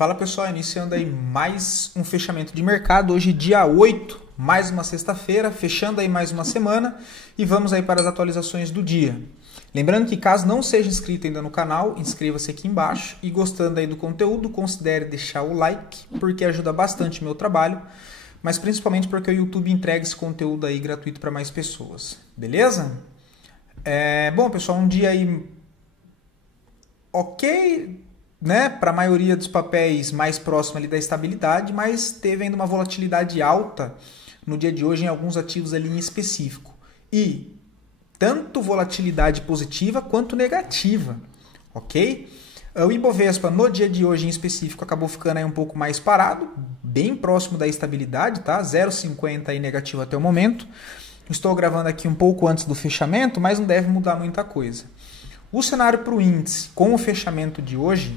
Fala pessoal, iniciando aí mais um fechamento de mercado, hoje dia 8, mais uma sexta-feira, fechando aí mais uma semana e vamos aí para as atualizações do dia. Lembrando que caso não seja inscrito ainda no canal, inscreva-se aqui embaixo e gostando aí do conteúdo, considere deixar o like, porque ajuda bastante o meu trabalho, mas principalmente porque o YouTube entrega esse conteúdo aí gratuito para mais pessoas, beleza? Bom pessoal, um dia aí ok, né, para a maioria dos papéis mais próximo ali da estabilidade, mas teve ainda uma volatilidade alta no dia de hoje em alguns ativos ali em específico. E tanto volatilidade positiva quanto negativa, ok? O Ibovespa no dia de hoje em específico acabou ficando aí um pouco mais parado, bem próximo da estabilidade, tá? 0,50 aí negativo até o momento. Estou gravando aqui um pouco antes do fechamento, mas não deve mudar muita coisa. O cenário para o índice, com o fechamento de hoje,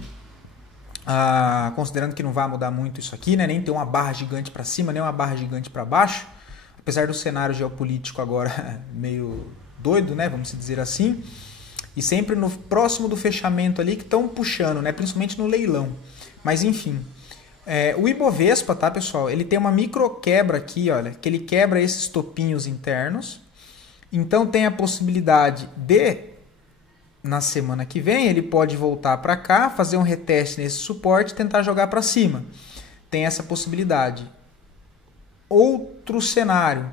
considerando que não vai mudar muito isso aqui, né? Nem ter uma barra gigante para cima, nem uma barra gigante para baixo, apesar do cenário geopolítico agora meio doido, né? Vamos dizer assim, e sempre no próximo do fechamento ali que estão puxando, né? Principalmente no leilão. Mas enfim, o Ibovespa, tá pessoal? Ele tem uma micro quebra aqui, olha, que ele quebra esses topinhos internos, então tem a possibilidade de na semana que vem ele pode voltar para cá, fazer um reteste nesse suporte e tentar jogar para cima. Tem essa possibilidade. Outro cenário,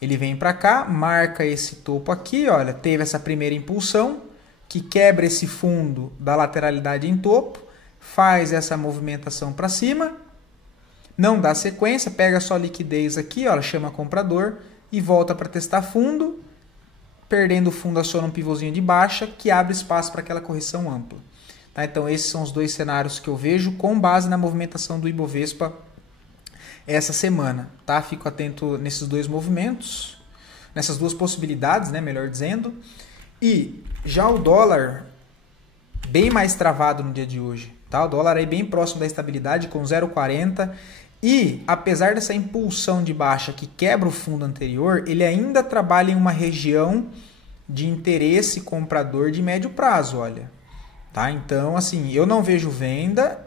ele vem para cá, marca esse topo aqui, olha, teve essa primeira impulsão, que quebra esse fundo da lateralidade em topo, faz essa movimentação para cima, não dá sequência, pega só liquidez aqui, olha, chama comprador e volta para testar fundo, perdendo o fundo, aciona um pivôzinho de baixa que abre espaço para aquela correção ampla. Tá? Então esses são os dois cenários que eu vejo com base na movimentação do Ibovespa essa semana. Tá? Fico atento nesses dois movimentos, nessas duas possibilidades, né? Melhor dizendo. E já o dólar bem mais travado no dia de hoje. Tá? O dólar aí bem próximo da estabilidade com 0,40. E, apesar dessa impulsão de baixa que quebra o fundo anterior, ele ainda trabalha em uma região de interesse comprador de médio prazo, olha. Tá? Então, assim, eu não vejo venda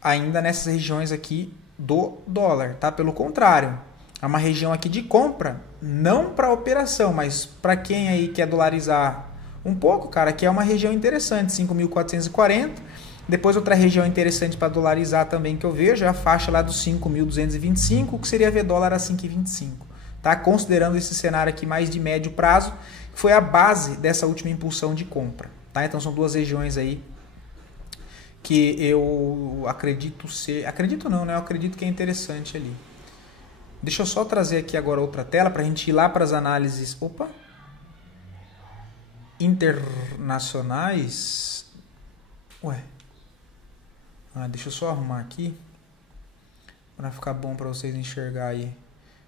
ainda nessas regiões aqui do dólar, tá? Pelo contrário, é uma região aqui de compra, não para operação, mas para quem aí quer dolarizar um pouco, cara, que é uma região interessante, 5.440. Depois outra região interessante para dolarizar também que eu vejo é a faixa lá dos 5.225, que seria ver dólar a 5,25. Tá? Considerando esse cenário aqui mais de médio prazo, que foi a base dessa última impulsão de compra. Tá? Então são duas regiões aí que eu acredito ser... Acredito não, né? Eu acredito que é interessante ali. Deixa eu só trazer aqui agora outra tela para a gente ir lá para as análises... Opa! Internacionais... Ué... deixa eu só arrumar aqui para ficar bom para vocês enxergar aí.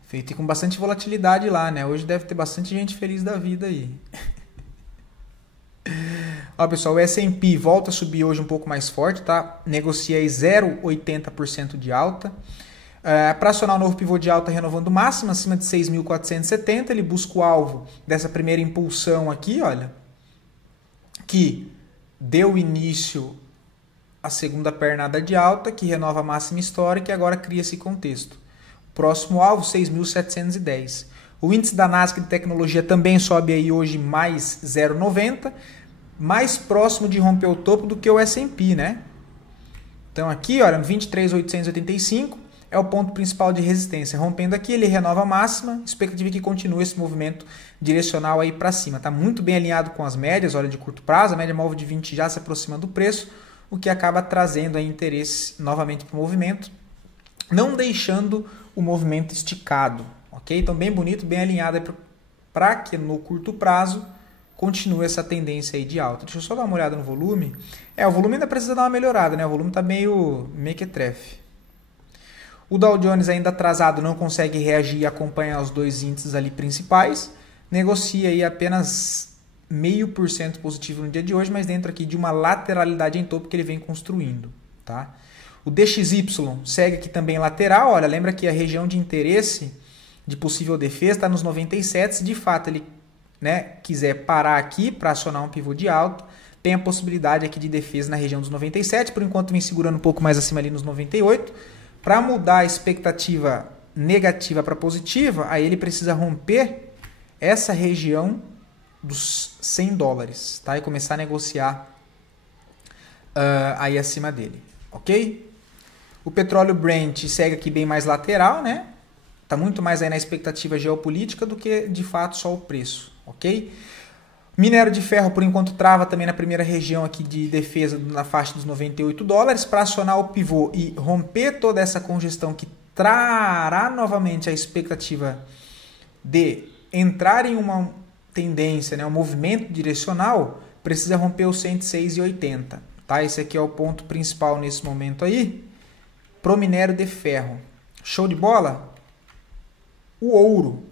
Feito com bastante volatilidade lá, né? Hoje deve ter bastante gente feliz da vida aí. Ó, pessoal, o S&P volta a subir hoje um pouco mais forte, tá? Negocia aí 0,80% de alta. Para acionar o novo pivô de alta renovando máxima, acima de 6.470, ele busca o alvo dessa primeira impulsão aqui, olha, que deu início a segunda pernada de alta, que renova a máxima histórica e agora cria esse contexto. Próximo alvo, 6.710. O índice da Nasdaq de tecnologia também sobe aí hoje mais 0,90, mais próximo de romper o topo do que o S&P, né? Então aqui, olha, 23.885 é o ponto principal de resistência. Rompendo aqui, ele renova a máxima, expectativa que continue esse movimento direcional aí para cima. Tá muito bem alinhado com as médias, olha, de curto prazo, a média móvel de 20 já se aproxima do preço, o que acaba trazendo aí interesse novamente para o movimento, não deixando o movimento esticado, ok? Então bem bonito, bem alinhado para que no curto prazo continue essa tendência aí de alta. Deixa eu só dar uma olhada no volume. O volume ainda precisa dar uma melhorada, né? O volume está meio mequetrefe. O Dow Jones ainda atrasado, não consegue reagir e acompanhar os dois índices ali principais, negocia aí apenas 0,5% positivo no dia de hoje, mas dentro aqui de uma lateralidade em topo que ele vem construindo. Tá? O DXY segue aqui também lateral, olha, lembra que a região de interesse de possível defesa está nos 97, se de fato ele, né, quiser parar aqui para acionar um pivô de alta, tem a possibilidade aqui de defesa na região dos 97, por enquanto vem segurando um pouco mais acima ali nos 98. Para mudar a expectativa negativa para positiva, aí ele precisa romper essa região dos 100 dólares, tá? E começar a negociar aí acima dele, ok? O petróleo Brent segue aqui bem mais lateral, né? Tá muito mais aí na expectativa geopolítica do que de fato só o preço, ok? Minério de ferro, por enquanto, trava também na primeira região aqui de defesa na faixa dos 98 dólares. Para acionar o pivô e romper toda essa congestão que trará novamente a expectativa de entrar em uma tendência, né, um movimento direcional, precisa romper os 106,80. Tá? Esse aqui é o ponto principal nesse momento aí. Pro minério de ferro. Show de bola? O ouro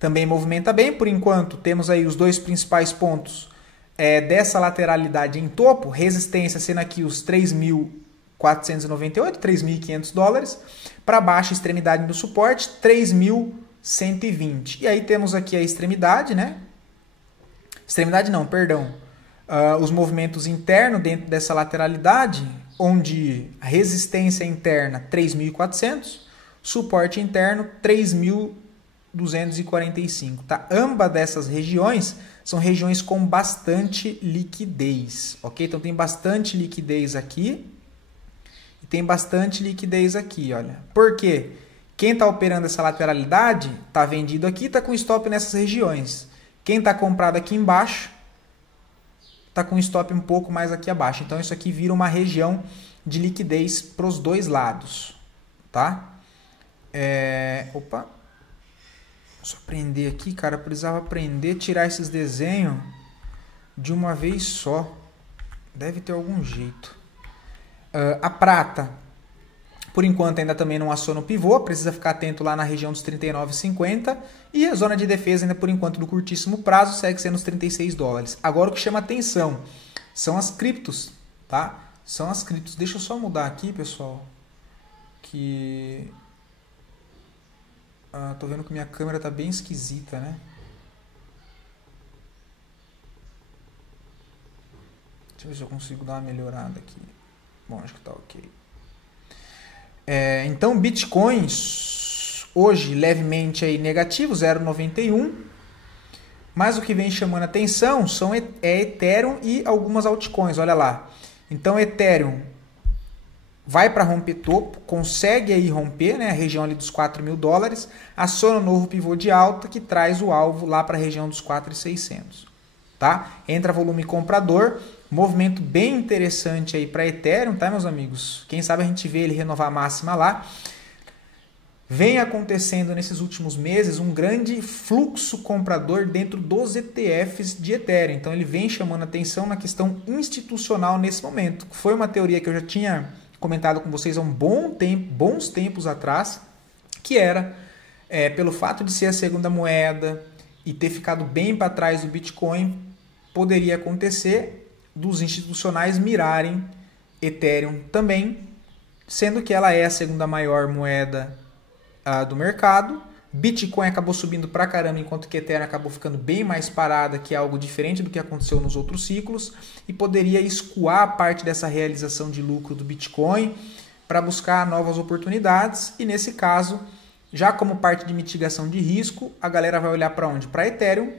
também movimenta bem, por enquanto temos aí os dois principais pontos dessa lateralidade em topo, resistência sendo aqui os 3.498, 3.500 dólares, para baixa extremidade do suporte, 3.120. E aí temos aqui a extremidade, né? Extremidade não, perdão. Os movimentos internos dentro dessa lateralidade, onde a resistência interna 3.400, suporte interno 3.245, tá? Ambas dessas regiões são regiões com bastante liquidez, ok? Então tem bastante liquidez aqui e tem bastante liquidez aqui, olha. Por quê? Quem está operando essa lateralidade está vendido aqui, está com stop nessas regiões. Quem está comprado aqui embaixo está com stop um pouco mais aqui abaixo. Então isso aqui vira uma região de liquidez para os dois lados, tá? Opa, só aprender aqui, cara, eu precisava aprender a tirar esses desenhos de uma vez só. Deve ter algum jeito. A prata, por enquanto, ainda também não aciona o pivô, precisa ficar atento lá na região dos 39,50. E a zona de defesa, ainda por enquanto, do curtíssimo prazo, segue sendo os 36 dólares. Agora, o que chama atenção são as criptos, tá? São as criptos. Deixa eu só mudar aqui, pessoal, que... tô vendo que minha câmera tá bem esquisita, né? Deixa eu ver se eu consigo dar uma melhorada aqui. Bom, acho que tá ok. Então, bitcoins hoje levemente aí negativo, 0,91. Mas o que vem chamando atenção é Ethereum e algumas altcoins, olha lá. Então, Ethereum vai para romper topo, consegue aí romper, né, a região ali dos 4.000 dólares, aciona um novo pivô de alta que traz o alvo lá para a região dos 4.600, tá? Entra volume comprador, movimento bem interessante aí para Ethereum, tá, meus amigos? Quem sabe a gente vê ele renovar a máxima lá. Vem acontecendo nesses últimos meses um grande fluxo comprador dentro dos ETFs de Ethereum. Então ele vem chamando atenção na questão institucional nesse momento. Foi uma teoria que eu já tinha comentado com vocês há um bom tempo, bons tempos atrás, que era pelo fato de ser a segunda moeda e ter ficado bem para trás do Bitcoin, poderia acontecer dos institucionais mirarem Ethereum também, sendo que ela é a segunda maior moeda do mercado. Bitcoin acabou subindo pra caramba, enquanto que Ethereum acabou ficando bem mais parada, que é algo diferente do que aconteceu nos outros ciclos, e poderia escoar parte dessa realização de lucro do Bitcoin para buscar novas oportunidades. E nesse caso, já como parte de mitigação de risco, a galera vai olhar para onde? Para Ethereum,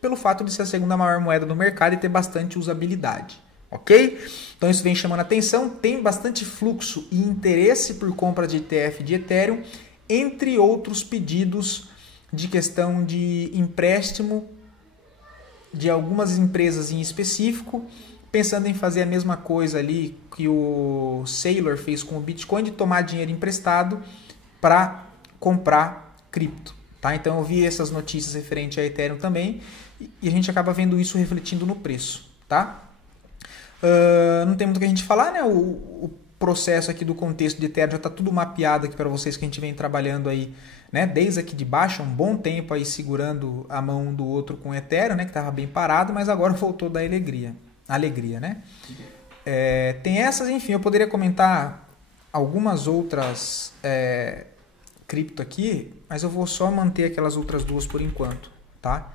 pelo fato de ser a segunda maior moeda do mercado e ter bastante usabilidade, ok? Então isso vem chamando atenção, tem bastante fluxo e interesse por compra de ETF de Ethereum, entre outros pedidos de questão de empréstimo de algumas empresas em específico, pensando em fazer a mesma coisa ali que o Saylor fez com o Bitcoin, de tomar dinheiro emprestado para comprar cripto. Tá? Então eu vi essas notícias referentes a Ethereum também, e a gente acaba vendo isso refletindo no preço. Tá? Não tem muito o que a gente falar, né? O processo aqui do contexto de Ethereum já está tudo mapeado aqui para vocês, que a gente vem trabalhando aí, né, desde aqui de baixo, há um bom tempo aí segurando a mão um do outro com o Ethereum, né, que estava bem parado, mas agora voltou da alegria, né? Tem essas, enfim, eu poderia comentar algumas outras cripto aqui, mas eu vou só manter aquelas outras duas por enquanto, tá?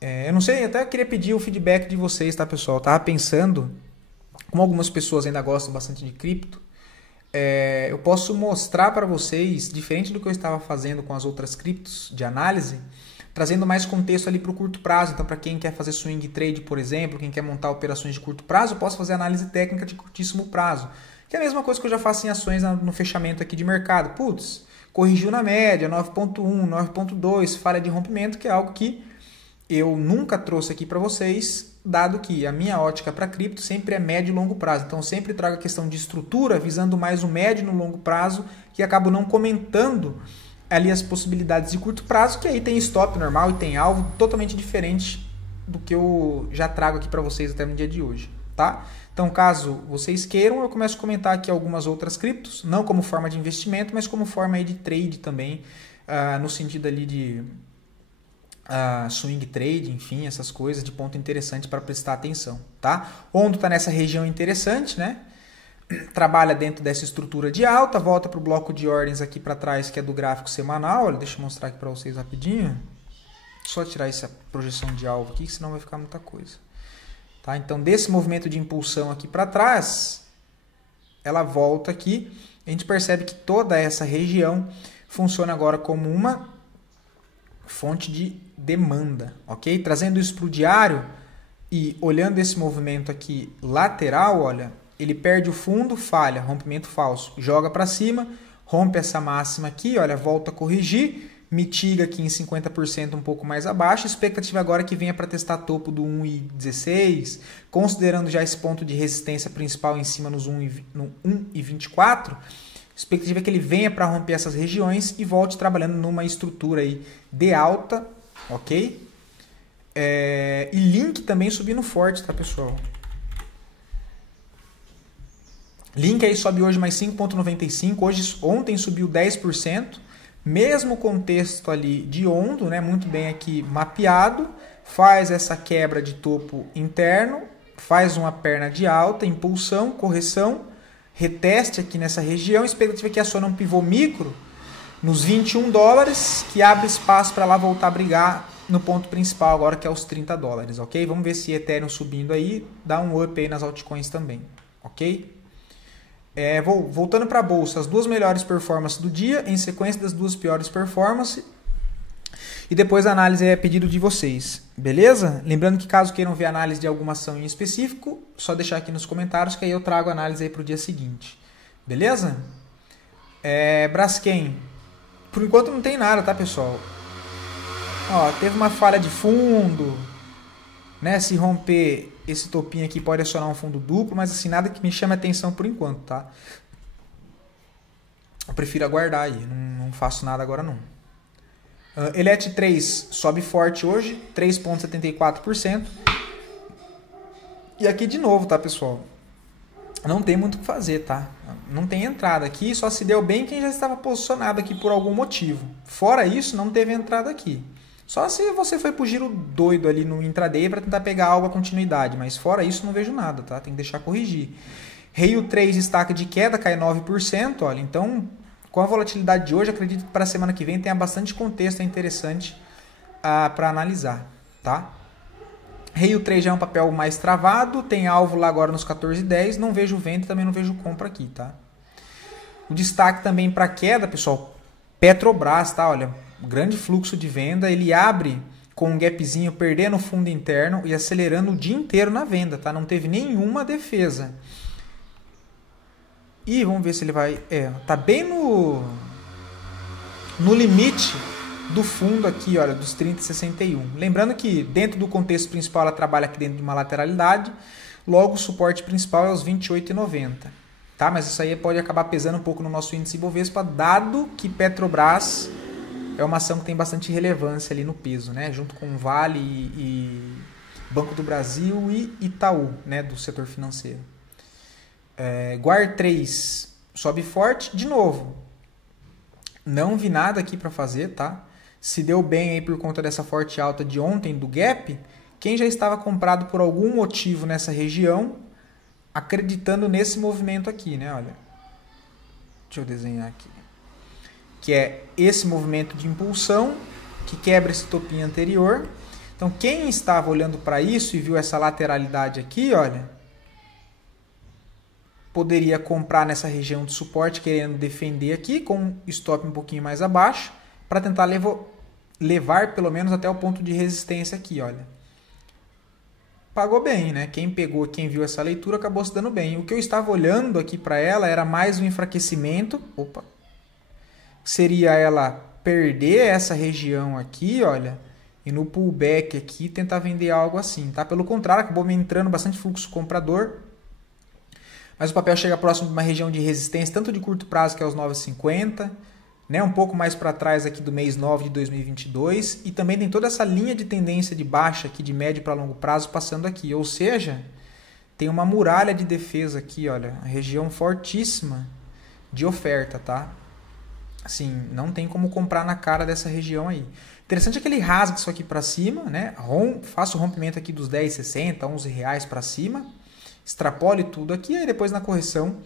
Eu não sei, até queria pedir o feedback de vocês, tá, pessoal? Eu tava pensando, como algumas pessoas ainda gostam bastante de cripto, eu posso mostrar para vocês, diferente do que eu estava fazendo com as outras criptos de análise, trazendo mais contexto ali para o curto prazo. Então, para quem quer fazer swing trade, por exemplo, quem quer montar operações de curto prazo, eu posso fazer análise técnica de curtíssimo prazo, que é a mesma coisa que eu já faço em ações no fechamento aqui de mercado. Putz, corrigiu na média, 9.1, 9.2, falha de rompimento, que é algo que eu nunca trouxe aqui para vocês, dado que a minha ótica para cripto sempre é médio e longo prazo. Então, eu sempre trago a questão de estrutura, visando mais o médio e no longo prazo, que acabo não comentando ali as possibilidades de curto prazo, que aí tem stop normal e tem alvo totalmente diferente do que eu já trago aqui para vocês até no dia de hoje, tá? Então, caso vocês queiram, eu começo a comentar aqui algumas outras criptos, não como forma de investimento, mas como forma aí de trade também, no sentido ali de swing trade, enfim, essas coisas de ponto interessante para prestar atenção, tá? Ondo está nessa região interessante, né? Trabalha dentro dessa estrutura de alta, volta para o bloco de ordens aqui para trás, que é do gráfico semanal. Olha, deixa eu mostrar aqui para vocês rapidinho. Só tirar essa projeção de alvo aqui, que senão vai ficar muita coisa. Tá? Então, desse movimento de impulsão aqui para trás, ela volta aqui. A gente percebe que toda essa região funciona agora como uma fonte de demanda, ok? Trazendo isso para o diário e olhando esse movimento aqui lateral, olha, ele perde o fundo, falha, rompimento falso, joga para cima, rompe essa máxima aqui, olha, volta a corrigir, mitiga aqui em 50% um pouco mais abaixo, expectativa agora que venha para testar topo do 1,16, considerando já esse ponto de resistência principal em cima no 1,24, expectativa é que ele venha para romper essas regiões e volte trabalhando numa estrutura aí de alta, ok? E Link também subindo forte, tá, pessoal? Link aí sobe hoje mais 5,95, ontem subiu 10%, mesmo contexto ali de Ondo, né, muito bem aqui mapeado, faz essa quebra de topo interno, faz uma perna de alta, impulsão, correção, reteste aqui nessa região, expectativa é que aciona um pivô micro nos $21, que abre espaço para lá voltar a brigar no ponto principal agora, que é os $30, ok? Vamos ver se Ethereum subindo aí, dá um up aí nas altcoins também, ok? Voltando para a bolsa, as duas melhores performances do dia, em sequência das duas piores performances, e depois a análise é pedido de vocês, beleza? Lembrando que caso queiram ver a análise de alguma ação em específico, só deixar aqui nos comentários que aí eu trago a análise aí para o dia seguinte, beleza? Braskem, por enquanto não tem nada, tá, pessoal? Ó, teve uma falha de fundo, né? Se romper esse topinho aqui pode acionar um fundo duplo, mas assim, nada que me chame a atenção por enquanto, tá? Eu prefiro aguardar aí, não faço nada agora não. Elet 3 sobe forte hoje, 3,74%. E aqui de novo, tá, pessoal? Não tem muito o que fazer, tá? Não tem entrada aqui, só se deu bem quem já estava posicionado aqui por algum motivo. Fora isso, não teve entrada aqui. Só se você foi pro giro doido ali no intraday para tentar pegar algo a continuidade, mas fora isso não vejo nada, tá? Tem que deixar corrigir. Rio 3 destaca de queda, cai 9%, olha, então com a volatilidade de hoje, acredito que para a semana que vem tenha bastante contexto interessante para analisar, tá? Rio 3 já é um papel mais travado, tem alvo lá agora nos 14,10, não vejo venda e também não vejo compra aqui, tá? O destaque também para queda, pessoal, Petrobras, tá? Olha, grande fluxo de venda, ele abre com um gapzinho, perdendo o fundo interno e acelerando o dia inteiro na venda, tá? Não teve nenhuma defesa. E vamos ver se ele vai... tá bem no limite do fundo aqui, olha, dos 30,61. Lembrando que dentro do contexto principal ela trabalha aqui dentro de uma lateralidade, logo o suporte principal é os 28,90. Tá? Mas isso aí pode acabar pesando um pouco no nosso índice Ibovespa, dado que Petrobras é uma ação que tem bastante relevância ali no peso, né? Junto com Vale e Banco do Brasil e Itaú, né? Do setor financeiro. Guar 3 sobe forte, de novo. Não vi nada aqui para fazer, tá? Se deu bem aí por conta dessa forte alta de ontem do gap, quem já estava comprado por algum motivo nessa região, acreditando nesse movimento aqui, né? Olha, deixa eu desenhar aqui. Que é esse movimento de impulsão, que quebra esse topinho anterior, Então, quem estava olhando para isso e viu essa lateralidade aqui, olha, poderia comprar nessa região de suporte, querendo defender aqui, com stop um pouquinho mais abaixo, para tentar levar pelo menos até o ponto de resistência aqui, olha. Pagou bem, né? Quem pegou, quem viu essa leitura, acabou se dando bem. O que eu estava olhando aqui para ela era mais um enfraquecimento. Opa! Seria ela perder essa região aqui, olha, e no pullback aqui tentar vender algo assim, tá? Pelo contrário, acabou me entrando bastante fluxo comprador. Mas o papel chega próximo de uma região de resistência, tanto de curto prazo, que é os 9,50, né? Um pouco mais para trás aqui do mês 9 de 2022, e também tem toda essa linha de tendência de baixa aqui, de médio para longo prazo, passando aqui. Ou seja, tem uma muralha de defesa aqui, olha, a região fortíssima de oferta, tá? Assim, não tem como comprar na cara dessa região aí. Interessante é que ele rasga isso aqui para cima, né? Faça o rompimento aqui dos 10,60, 11 reais para cima, extrapole tudo aqui, aí depois na correção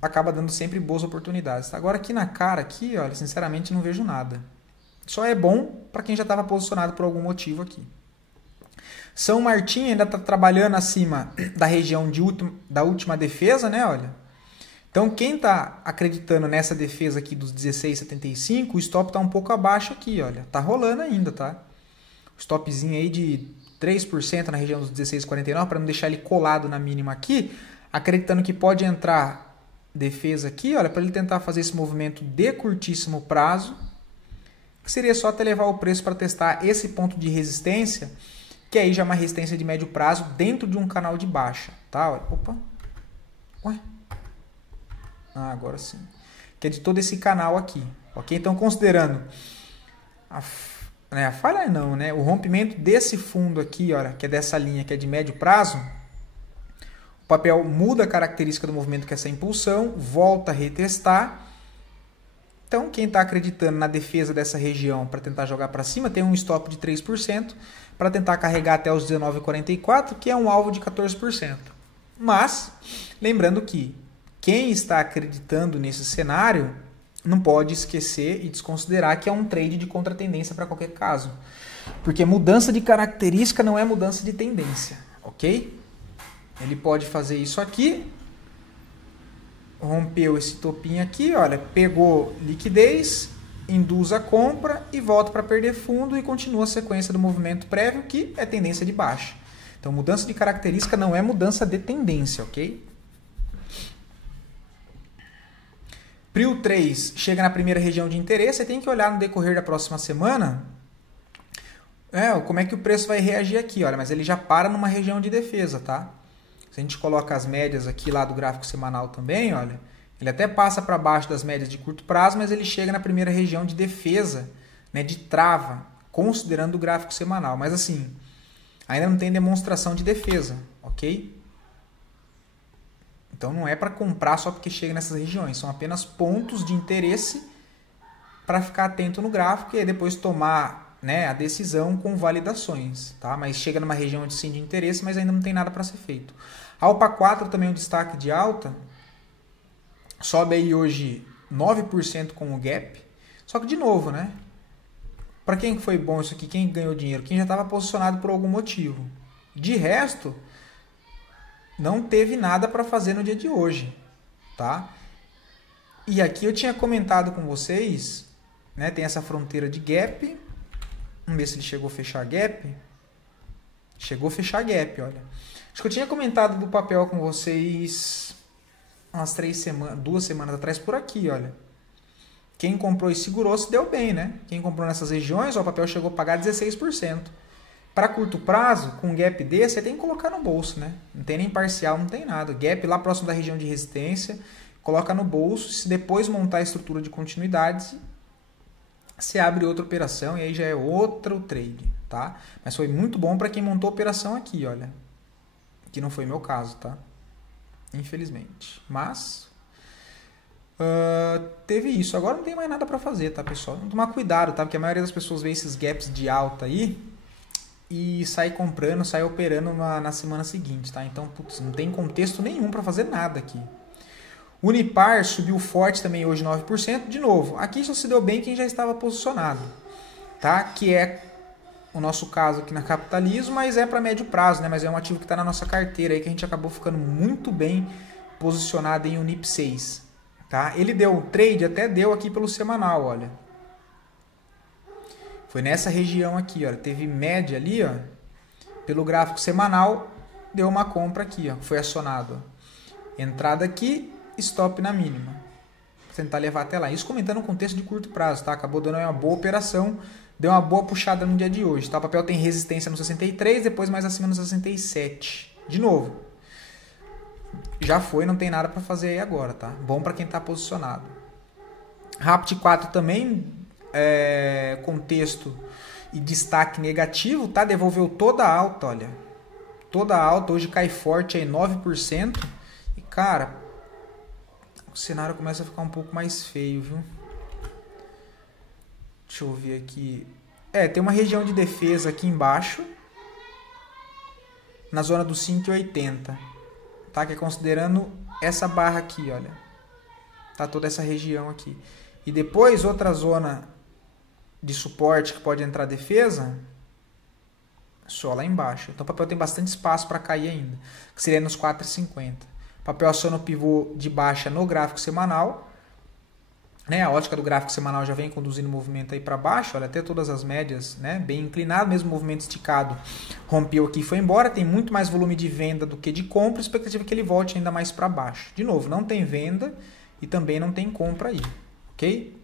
acaba dando sempre boas oportunidades. Agora aqui na cara, aqui, olha, sinceramente não vejo nada. Só é bom para quem já estava posicionado por algum motivo aqui. São Martinho ainda está trabalhando acima da região da última defesa, né? Olha. Então quem está acreditando nessa defesa aqui dos 16,75, o stop está um pouco abaixo aqui, olha. Tá rolando ainda, tá? O stopzinho aí de 3% na região dos 16,49, para não deixar ele colado na mínima aqui, acreditando que pode entrar defesa aqui, olha, para ele tentar fazer esse movimento de curtíssimo prazo, que seria só até levar o preço para testar esse ponto de resistência, que aí já é uma resistência de médio prazo dentro de um canal de baixa, tá? Olha, opa, ué, agora sim, que é de todo esse canal aqui, ok? Então, considerando a falha não, né? O rompimento desse fundo aqui, olha, que é dessa linha que é de médio prazo, o papel muda a característica do movimento, que é essa impulsão, volta a retestar. Então, quem está acreditando na defesa dessa região para tentar jogar para cima, tem um stop de 3% para tentar carregar até os 19,44, que é um alvo de 14%. Mas, lembrando que quem está acreditando nesse cenário não pode esquecer e desconsiderar que é um trade de contratendência para qualquer caso. Porque mudança de característica não é mudança de tendência, ok? Ele pode fazer isso aqui, rompeu esse topinho aqui, olha, pegou liquidez, induz a compra e volta para perder fundo e continua a sequência do movimento prévio, que é tendência de baixa. Então, mudança de característica não é mudança de tendência, ok? Prio 3 chega na primeira região de interesse, você tem que olhar no decorrer da próxima semana como é que o preço vai reagir aqui, olha, mas ele já para numa região de defesa, tá? Se a gente coloca as médias aqui lá do gráfico semanal também, olha, ele até passa para baixo das médias de curto prazo, mas ele chega na primeira região de defesa, né, de trava, considerando o gráfico semanal. Mas assim, ainda não tem demonstração de defesa, ok? Então não é para comprar só porque chega nessas regiões, são apenas pontos de interesse para ficar atento no gráfico e aí depois tomar, né, a decisão com validações, tá? Mas chega numa região de sim de interesse, mas ainda não tem nada para ser feito. A ALPA 4 também é um destaque de alta, sobe aí hoje 9% com o gap, só que de novo, né? Para quem foi bom isso aqui, quem ganhou dinheiro? Quem já estava posicionado por algum motivo. De resto, não teve nada para fazer no dia de hoje, tá? E aqui eu tinha comentado com vocês, né? Tem essa fronteira de gap. Vamos ver se ele chegou a fechar gap. Chegou a fechar gap, olha. Acho que eu tinha comentado do papel com vocês umas 2 semanas atrás por aqui, olha. Quem comprou e segurou se deu bem, né? Quem comprou nessas regiões, o papel chegou a pagar 16%. Para curto prazo, com um gap desse, você tem que colocar no bolso, né? Não tem nem parcial, não tem nada. Gap lá próximo da região de resistência, coloca no bolso. Se depois montar a estrutura de continuidade, você abre outra operação e aí já é outro trade, tá? Mas foi muito bom para quem montou a operação aqui, olha. Que não foi meu caso, tá? Infelizmente. Mas teve isso. Agora não tem mais nada para fazer, tá, pessoal? Vamos tomar cuidado, tá? Porque a maioria das pessoas vê esses gaps de alta aí e sai comprando, sai operando na semana seguinte, tá? Então, putz, não tem contexto nenhum para fazer nada aqui. Unipar subiu forte também hoje 9%. De novo, aqui só se deu bem quem já estava posicionado, tá? Que é o nosso caso aqui na Capitalismo, mas é para médio prazo, né? Mas é um ativo que está na nossa carteira aí, que a gente acabou ficando muito bem posicionado em Unip 6. Tá? Ele deu um trade, até deu aqui pelo semanal, olha. Foi nessa região aqui, ó. Teve média ali, ó. Pelo gráfico semanal, deu uma compra aqui, ó. Foi acionado. Ó. Entrada aqui, stop na mínima. Vou tentar levar até lá. Isso comentando um contexto de curto prazo, tá? Acabou dando uma boa operação. Deu uma boa puxada no dia de hoje, tá? O papel tem resistência no 63, depois mais acima no 67. De novo. Já foi, não tem nada para fazer aí agora, tá? Bom para quem tá posicionado. Rapid 4 também, contexto e destaque negativo, tá? Devolveu toda a alta, olha. Toda a alta, hoje cai forte aí 9%. E, cara, o cenário começa a ficar um pouco mais feio, viu? Deixa eu ver aqui. Tem uma região de defesa aqui embaixo. Na zona dos 5,80. Tá? Que é considerando essa barra aqui, olha. Tá toda essa região aqui. E depois outra zona de suporte que pode entrar defesa. Só lá embaixo. Então o papel tem bastante espaço para cair ainda. Que seria nos 4,50. O papel aciona o pivô de baixa no gráfico semanal. Né, a ótica do gráfico semanal já vem conduzindo o movimento aí para baixo, olha, até todas as médias, né, bem inclinado, mesmo movimento esticado, rompeu aqui e foi embora, tem muito mais volume de venda do que de compra, expectativa é que ele volte ainda mais para baixo. De novo, não tem venda e também não tem compra aí, ok?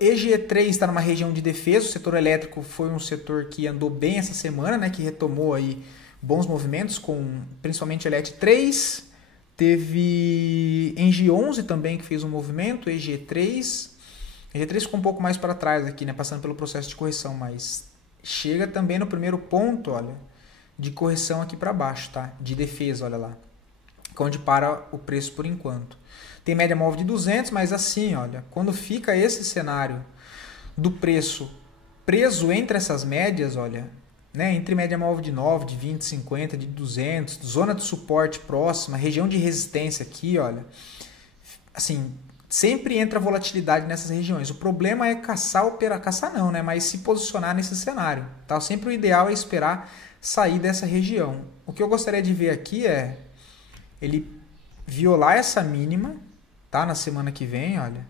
EGE3 está numa região de defesa, o setor elétrico foi um setor que andou bem essa semana, né, que retomou aí bons movimentos, com principalmente Elet 3. Teve Engie 11 também que fez um movimento, EG3. EG3 ficou um pouco mais para trás aqui, né, passando pelo processo de correção, mas chega também no primeiro ponto, olha, de correção aqui para baixo, tá? De defesa, olha lá. Onde para o preço por enquanto. Tem média móvel de 200, mas assim, olha, quando fica esse cenário do preço preso entre essas médias, olha, né, entre média móvel de 9, de 20, 50, de 200, zona de suporte próxima, região de resistência aqui, olha, assim, sempre entra volatilidade nessas regiões. O problema é caçar não, né, mas se posicionar nesse cenário, tá? Sempre o ideal é esperar sair dessa região. O que eu gostaria de ver aqui é ele violar essa mínima, tá? Na semana que vem, olha.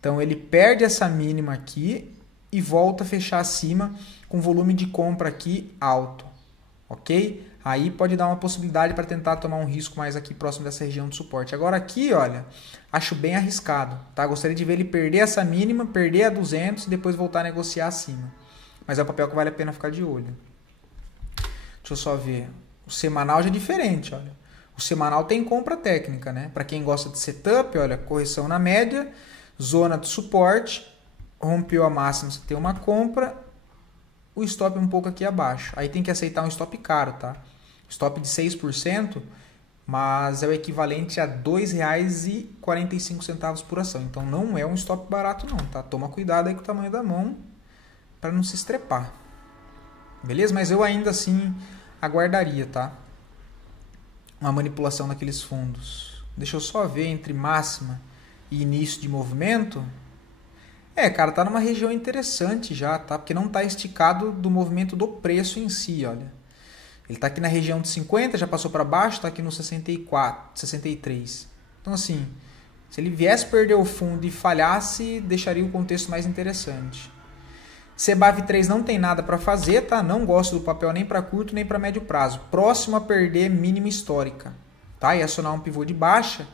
Então ele perde essa mínima aqui e volta a fechar acima com volume de compra aqui alto, ok? Aí pode dar uma possibilidade para tentar tomar um risco mais aqui próximo dessa região de suporte. Agora aqui, olha, acho bem arriscado, tá? Gostaria de ver ele perder essa mínima, perder a 200 e depois voltar a negociar acima. Mas é um papel que vale a pena ficar de olho. Deixa eu só ver. O semanal já é diferente, olha. O semanal tem compra técnica, né? Para quem gosta de setup, olha, correção na média, zona de suporte, rompeu a máxima, você tem uma compra, o stop um pouco aqui abaixo. Aí tem que aceitar um stop caro, tá? Stop de 6%, mas é o equivalente a R$ 2,45 por ação. Então não é um stop barato não, tá? Toma cuidado aí com o tamanho da mão para não se estrepar. Beleza? Mas eu ainda assim aguardaria, tá? Uma manipulação naqueles fundos. Deixa eu só ver entre máxima e início de movimento. Cara, tá numa região interessante já, tá? Porque não tá esticado do movimento do preço em si, olha. Ele tá aqui na região de 50, já passou para baixo, tá aqui no 64, 63. Então assim, se ele viesse perder o fundo e falhasse, deixaria o contexto mais interessante. CBAV 3 não tem nada para fazer, tá? Não gosto do papel nem para curto nem para médio prazo. Próximo a perder mínima histórica, tá? E acionar um pivô de baixa,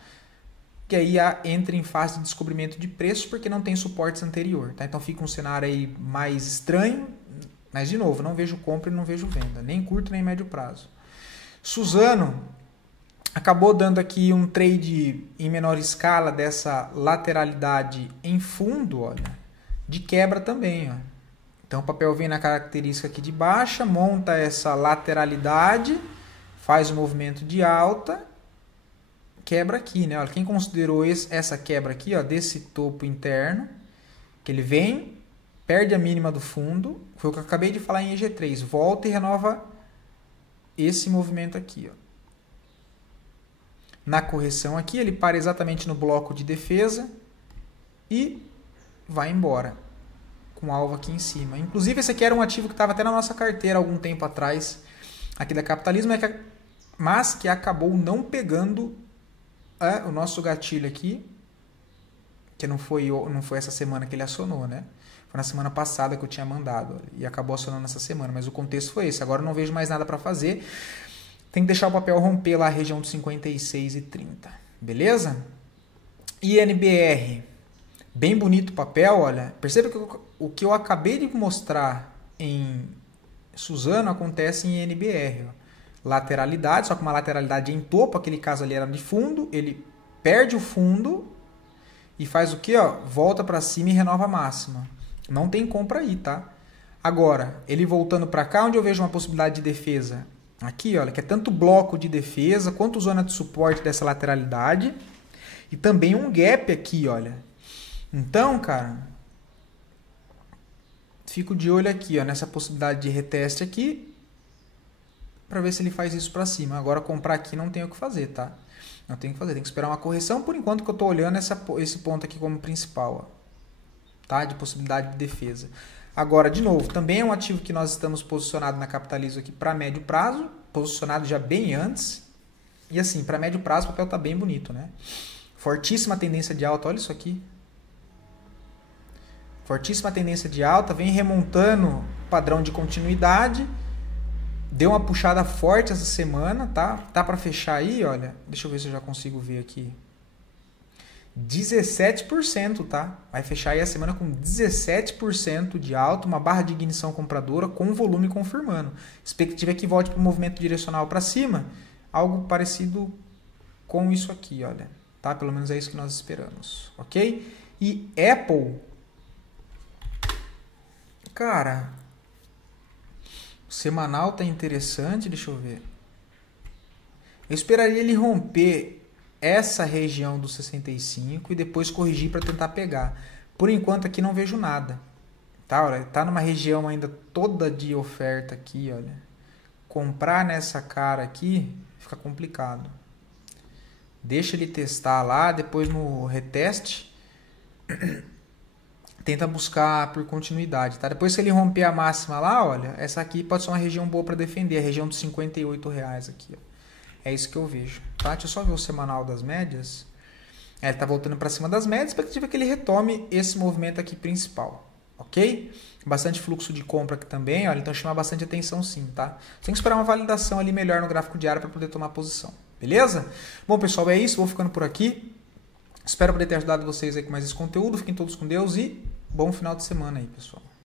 que aí entra em fase de descobrimento de preço porque não tem suportes anterior, tá? Então fica um cenário aí mais estranho, mas de novo, não vejo compra e não vejo venda, nem curto nem médio prazo. Suzano acabou dando aqui um trade em menor escala dessa lateralidade em fundo, olha, de quebra também, ó. Então o papel vem na característica aqui de baixa, monta essa lateralidade, faz o movimento de alta, quebra aqui, né? Olha, quem considerou essa quebra aqui, ó, desse topo interno, que ele vem, perde a mínima do fundo, foi o que eu acabei de falar em EG3, volta e renova esse movimento aqui, ó. Na correção aqui, ele para exatamente no bloco de defesa e vai embora. com alvo aqui em cima. Inclusive, esse aqui era um ativo que estava até na nossa carteira há algum tempo atrás, aqui da Capitalismo, mas que acabou não pegando o nosso gatilho aqui, que não foi essa semana que ele acionou, né? Foi na semana passada que eu tinha mandado e acabou acionando essa semana, mas o contexto foi esse. Agora eu não vejo mais nada para fazer. Tem que deixar o papel romper lá a região de 56,30. Beleza? INBR. Bem bonito o papel, olha. Perceba que o que eu acabei de mostrar em Suzano acontece em INBR. Ó. Lateralidade, só que uma lateralidade em topo, aquele caso ali era de fundo, ele perde o fundo e faz o quê? Ó? Volta para cima e renova a máxima. Não tem compra aí, tá? Agora, ele voltando para cá, onde eu vejo uma possibilidade de defesa? Aqui, olha, que é tanto bloco de defesa quanto zona de suporte dessa lateralidade e também um gap aqui, olha. Então, cara, fico de olho aqui, ó, nessa possibilidade de reteste aqui para ver se ele faz isso para cima. Agora, comprar aqui não tem o que fazer, tá? Não tem o que fazer, tem que esperar uma correção. Por enquanto que eu estou olhando esse ponto aqui como principal, ó, tá? De possibilidade de defesa. Agora, de novo, também é um ativo que nós estamos posicionado na Capitalismo aqui para médio prazo, posicionado já bem antes. E assim, para médio prazo o papel está bem bonito, né? Fortíssima tendência de alta, olha isso aqui. Fortíssima tendência de alta, vem remontando padrão de continuidade. Deu uma puxada forte essa semana, tá? Tá para fechar aí, olha. Deixa eu ver se eu já consigo ver aqui. 17%, tá? Vai fechar aí a semana com 17% de alta, uma barra de ignição compradora com volume confirmando. Expectativa é que volte para o movimento direcional para cima, algo parecido com isso aqui, olha. Tá? Pelo menos é isso que nós esperamos, ok? E Apple, cara, o semanal tá interessante, deixa eu ver. Eu esperaria ele romper essa região do 65 e depois corrigir para tentar pegar. Por enquanto aqui não vejo nada. Tá, olha, tá numa região ainda toda de oferta aqui, olha. Comprar nessa cara aqui fica complicado. Deixa ele testar lá, depois no reteste tenta buscar por continuidade, tá? Depois que ele romper a máxima lá, olha, essa aqui pode ser uma região boa para defender, a região dos R$58 aqui, ó. É isso que eu vejo, tá? Deixa eu só ver o semanal das médias. Ele tá voltando para cima das médias, a expectativa é que ele retome esse movimento aqui principal, ok? Bastante fluxo de compra aqui também, olha, então chama bastante atenção sim, tá? Tem que esperar uma validação ali melhor no gráfico diário para poder tomar posição, beleza? Bom, pessoal, é isso, vou ficando por aqui. Espero poder ter ajudado vocês aí com mais esse conteúdo. Fiquem todos com Deus e bom final de semana aí, pessoal.